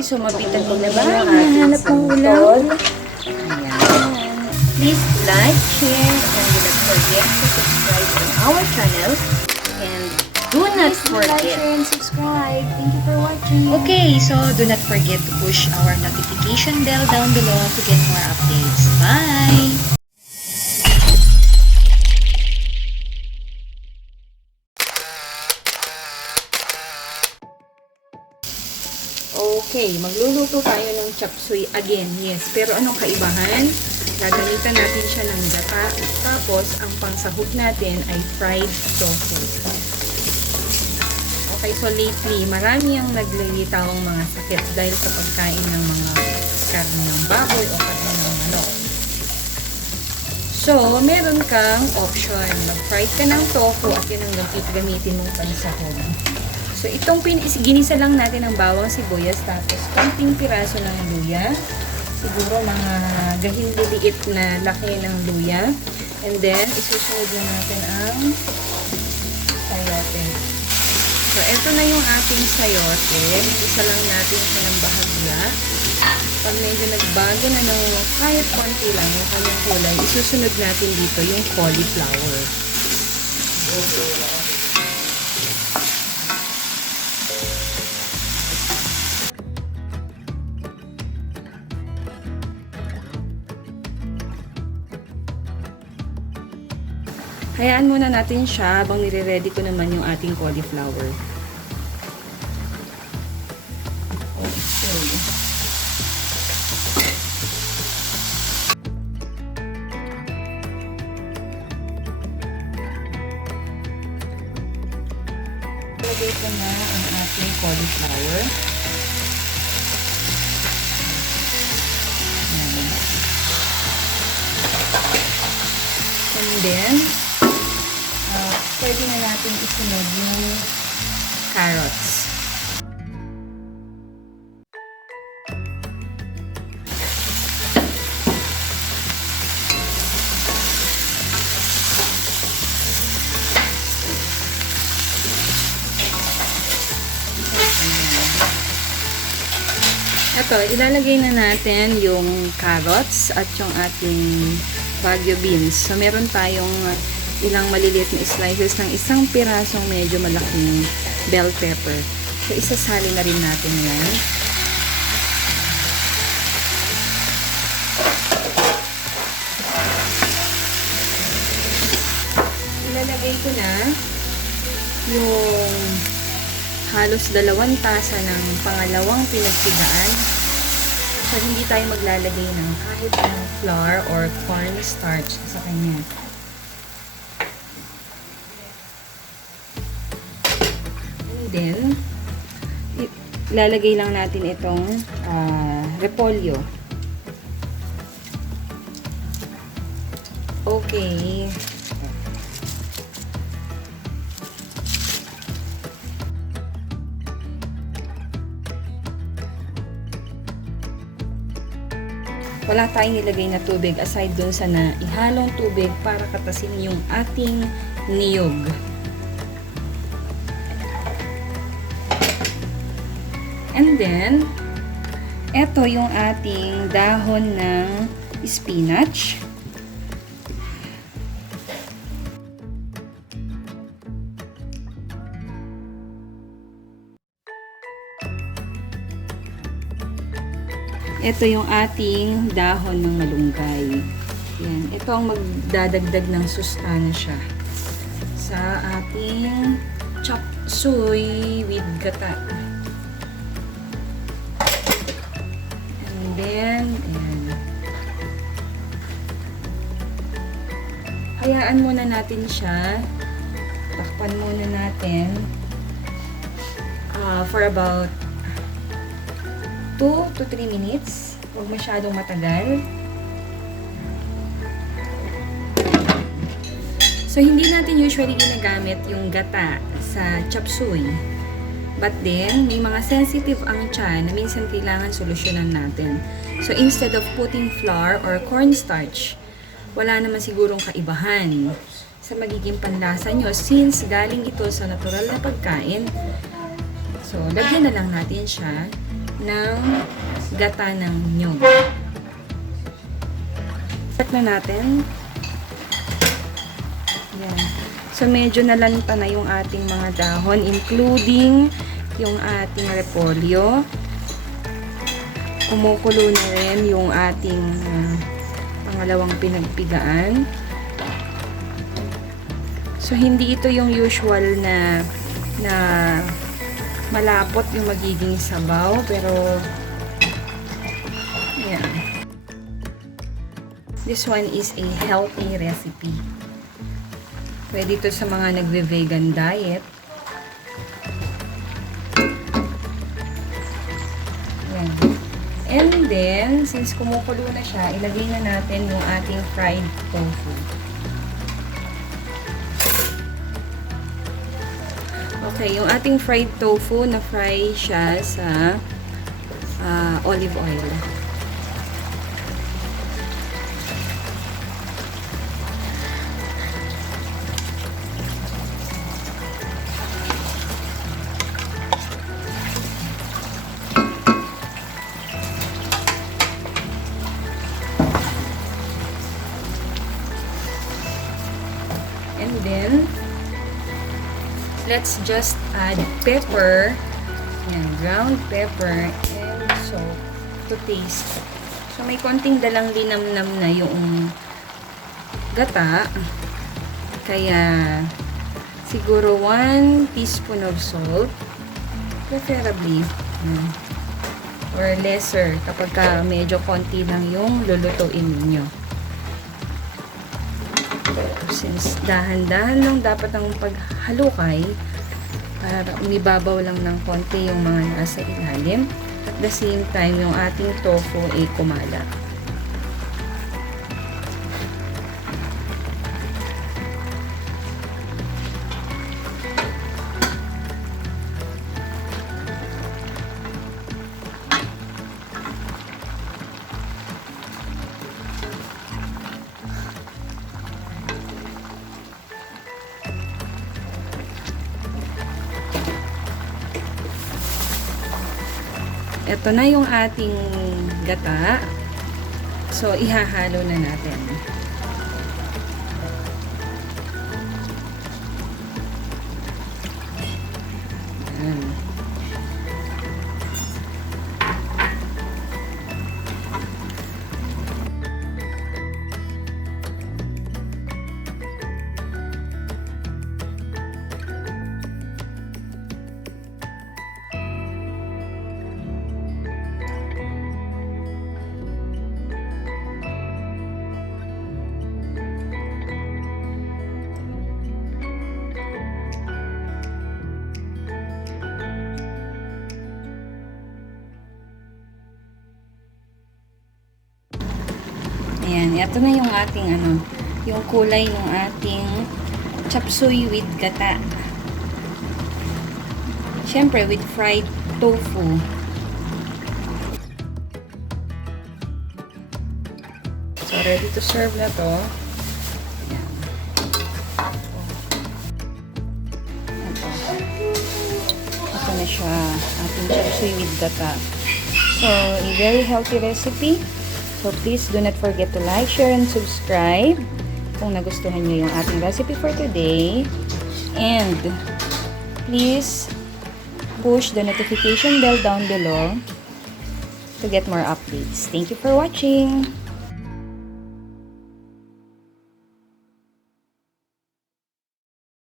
So, mabitan din na ba? Hinahanap ng ulam. Ayan. Please like, share, and do not forget to subscribe to our channel. And do not forget. Like, share, and subscribe. Thank you for watching. Okay, so do not forget to push our notification bell down below to get more updates. Bye! Okay, magluluto tayo ng chopsuey again. Yes, pero anong kaibahan? Gagamitan natin siya ng gata. Tapos, ang pangsahog natin ay fried tofu. Okay, so lately, marami ang naglilitawang mga sakit dahil sa pagkain ng mga karne ng baboy o karne ng manok. So, meron kang option. Mag-fried ka ng tofu at yun ang gamitin mong pansahog. So, itong ginisa lang natin ng bawang sibuyas tapos konting piraso ng luya. Siguro mga gahing-liliit na laki ng luya. And then, isusunod na natin ang sayote. So, ito na yung ating sayote. Isa lang natin siya ng bahagya. Pag medyo nagbago na ng kahit konti lang yung kanyang kulay, isusunod natin dito yung cauliflower. Hayaan muna natin siya habang nire-ready ko naman yung ating cauliflower. Okay. Lagay ko na ang ating cauliflower. And then, pwede na natin isunod yung carrots. Ito, ilalagay na natin yung carrots at yung ating Baguio beans. So, meron tayong ilang maliliit na slices ng isang pirasong medyo malaking bell pepper. So, isasali na rin natin yan. Ilalagay ko na yung halos 2 tasa ng pangalawang pinagtigaan. So, hindi tayo maglalagay ng kahit ng flour or cornstarch sa kanya. Then, ilalagay lang natin itong repolyo. Okay. Wala tayong nilagay na tubig aside dun sa ihalong tubig para katasin yung ating niyog. And then, eto yung ating dahon ng spinach. Ito yung ating dahon ng malunggay. Yan. Ito ang magdadagdag ng sustansya sa ating chopsuey with gata. And then, ayan. Hayaan muna natin siya. Takpan muna natin for about 2 to 3 minutes. Huwag masyadong matagal. So, hindi natin usually ginagamit yung gata sa chopsuey. But then, may mga sensitive ang tiyan na minsan kailangan solusyonan natin. So, instead of putting flour or cornstarch, wala naman sigurong kaibahan sa magiging panlasa nyo since galing ito sa natural na pagkain. So, lagyan na lang natin siya ng gata ng nyug. Start na natin. Yan. So, medyo nalanta na yung ating mga dahon, including yung ating repolyo. Kumukulo na rin yung ating pangalawang pinagpigaan. So, hindi ito yung usual na malapot yung magiging sabaw, pero yan. This one is a healthy recipe. Pwede ito sa mga nagve-vegan diet. Yan. And then, since kumukulo na siya, ilagay na natin yung ating fried tofu. Okay, yung ating fried tofu, na-fry siya sa olive oil. And then, let's just add pepper, yan, ground pepper, and salt to taste. So, may konting dalang linamnam na yung gata. Kaya, siguro 1 teaspoon of salt. Preferably. Or lesser kapag medyo konti lang yung lulutuin ninyo. Since dahan-dahan lang dapat ang paghalukay para umibabaw lang ng konti yung mga nasa ilalim. At the same time, yung ating tofu ay kumalat. Ito na yung ating gata. So, ihahalo na natin. Ayan. Ayan, ito na yung ating yung kulay ng ating chopsuey with gata. Siyempre, with fried tofu. So, ready to serve na to. Ayan. Ito na siya, ating chopsuey with gata. So, a very healthy recipe. So, please do not forget to like, share, and subscribe kung nagustuhan nyo yung ating recipe for today. And, please push the notification bell down below to get more updates. Thank you for watching!